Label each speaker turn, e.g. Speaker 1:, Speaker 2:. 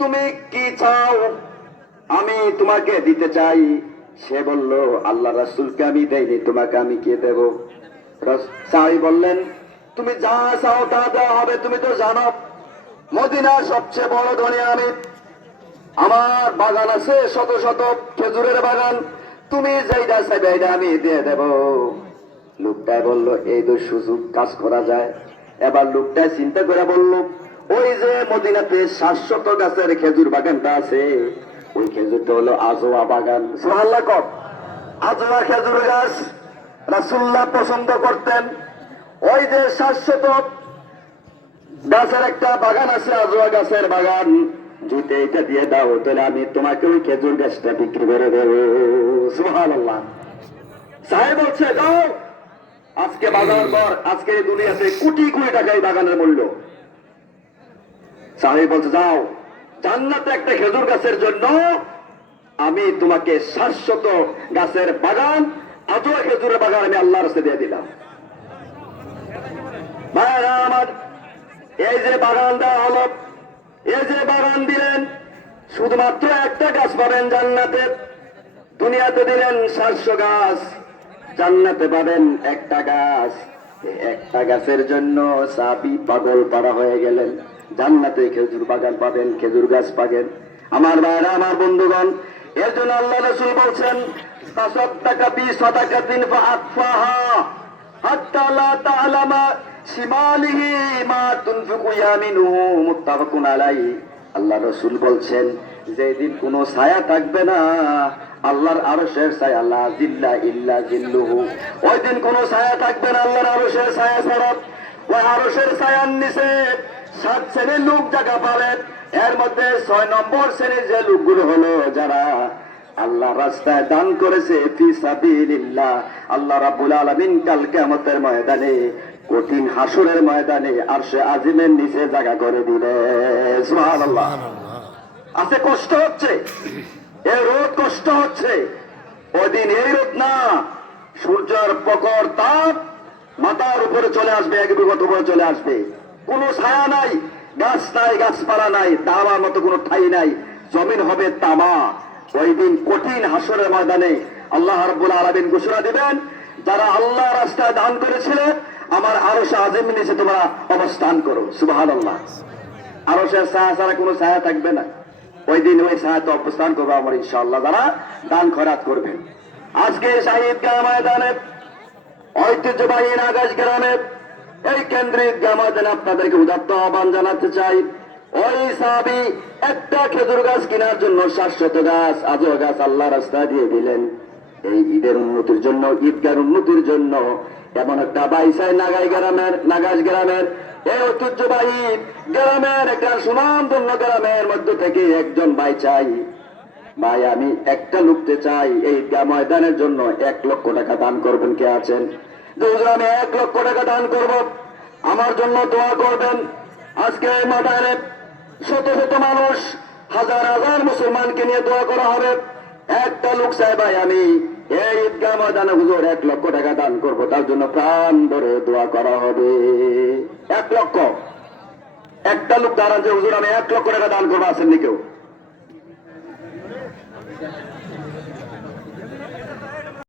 Speaker 1: তুমি কি চাও? আমি তোমাকে দিতে চাই। সে বলল, আল্লাহ রাসুলকে আমি দেয়নি তোমাকে আমি কে দেব? সাহাবি বললেন, তুমি যা চাও তা দেওয়া হবে, তুমি তো জানো। মদিনার সবচেয়ে বড় ধনী আমি। আমার বাগান আছে শত শত খেজুরের বাগান। তুমি যেইটা চাইবে এটা আমি দিয়ে দেব। লোকটাই বলল, এই তো সুযোগ, কাজ করা যায়। এবার লোকটাই চিন্তা করে বলল ওই যে মদিনাতে শাশ্বত গাছের খেজুর বাগানটা আছে, ওই খেজুরটা হলো আজোয়া বাগান। সোহাল্লা কর। আজোয়া খেজুর গাছ রাসুল্লাহ পছন্দ করতেন। ওই যে শাশ্বত গাছের একটা বাগান আছে, আজোয়া গাছের বাগান। যদি এটা দিয়ে দাও, তাহলে আমি তোমাকে ওই খেজুর গাছটা বিক্রি করে দেবো। আল্লাহ সাহেব বলছে, দাও, আজকে বাগান পর আজকে দুনিয়াতে কোটি কোটি টাকা এই বাগানের মূল্য। সাহেব বলছে, যাও, জান্নাতে একটা খেজুর গাছের জন্য আমি তোমাকে শাশ্বত গাছের বাগান আজোয়া খেজুরের বাগান আমি আল্লাহর রাস্তায় দিয়ে দিলাম। ভাইরা আমার, এই যে বাগান দেওয়া হলো, এই যে বাগান দিলেন, শুধুমাত্র একটা গাছ পাবেন জান্নাতে, দুনিয়াতে দিলেন সাতশো গাছ, জান্নাতে পাবেন একটা গাছ। একটা গাছের জন্য সাবি পাগল পাড়া হয়ে গেলেন। জান্নাতে খেজুর বাগান পাবেন, খেজুর গাছ পাবেন। আমার ভাইরা, আমার বন্ধুগণ, এর জন্য আল্লাহ রসুল বলছেন আল্লাহ রাসূল বলছেন, যেদিন কোনো ছায়া থাকবে না, আল্লাহর আরশের ছায়া, লা জিল্লা ইল্লা জিল্লুহু ওই দিন কোনো ছায়া থাকবে না, আল্লাহর আরশের ছায়া ছাড়া। ওই আরশের ছায়ার নিচে সাত শ্রেণির লোক জায়গা পাবেন। এর মধ্যে ছয় নম্বর শ্রেণির যে লোকগুলো হলো যারা আল্লাহ রাস্তায় দান করেছে আল্লাহ রাব্বুল আলামিন কাল কিয়ামতের ময়দানে কঠিন হাসরের ময়দানে আর সে আজিমের নিচে জায়গা করে দিলে আছে কষ্ট হচ্ছে। এই রোদ কষ্ট হচ্ছে। ওদিন এই রোদ না। সূর্যের প্রখর তাপ মাথার উপরে চলে আসবে এক বিগত উপরে চলে আসবে। কোনো ছায়া নাই, গাছ নাই, গাছপালা নাই, তামার মতো কোনো ঠাই নাই, জমিন হবে তামা। ওই দিন কঠিন হাসরের ময়দানে আল্লাহ রাব্বুল আলামিন ঘোষণা দিবেন, যারা আল্লাহ রাস্তায় দান করেছিল, আমার আরও আজিম নিচে তোমরা অবস্থান করো। সুবহানাল্লাহ। আরও সে ছায়া ছাড়া কোনো ছায়া থাকবে না। ওই দিন ওই ছায়াতে অবস্থান করব আমার ইনশাআল্লাহ। যারা দান খরাত করবেন। আজকে শাহিদ গা ময়দানে ঐতিহ্যবাহী নাগাজ গ্রামে এই কেন্দ্রিক জামাতেন আপনাদেরকে উদাত্ত আহ্বান জানাতে চাই। ওই সাবি একটা খেজুর গাছ কেনার জন্য শাশ্বত গাছ, আজও গাছ আল্লাহ রাস্তা দিয়ে দিলেন। এই ঈদের উন্নতির জন্য ঈদগার উন্নতির জন্য এমন একটা বাইসাই নাগাই গ্রামের নাগাজ গ্রামের এই ঐতিহ্যবাহী গ্রামের, একটা সুনামধন্য গ্রামের মধ্য থেকে একজন ভাই চাই। ভাই, আমি একটা লুকতে চাই। এই ময়দানের জন্য এক লক্ষ টাকা দান করবেন কে আছেন? যে আমি এক লক্ষ টাকা দান করব। আমার জন্য দোয়া করবেন। আজকে এই ময়দানে শত শত মানুষ, হাজার হাজার মুসলমানকে নিয়ে দোয়া করা হবে। একটা লোক চাই ভাই, আমি এই ঈদগাহ ময়দানে হুজুর এক লক্ষ টাকা দান করব। তার জন্য প্রাণ ধরে দোয়া করা হবে। এক লক্ষ। একটা লোক দাঁড়ান যে, হুজুর, আমি এক লক্ষ টাকা দান করব, আসেননি কেউ?